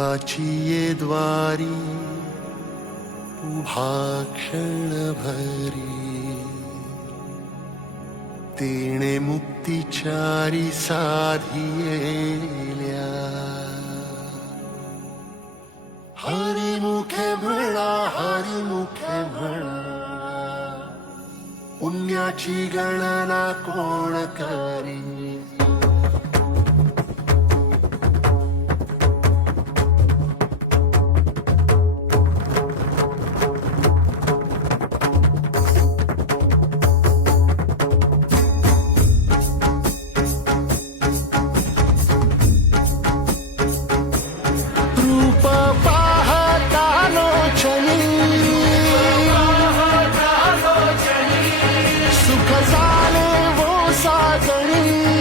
देवाची ये द्वारी उभा क्षण भरी, तेणे मुक्तिचारी साधियेल्या. हरिमुखे म्हणा, हरिमुखे म्हणा, पुण्याची गणना कोण करी. रूप पाहता लोचनी, सुख झाले वो साजणी.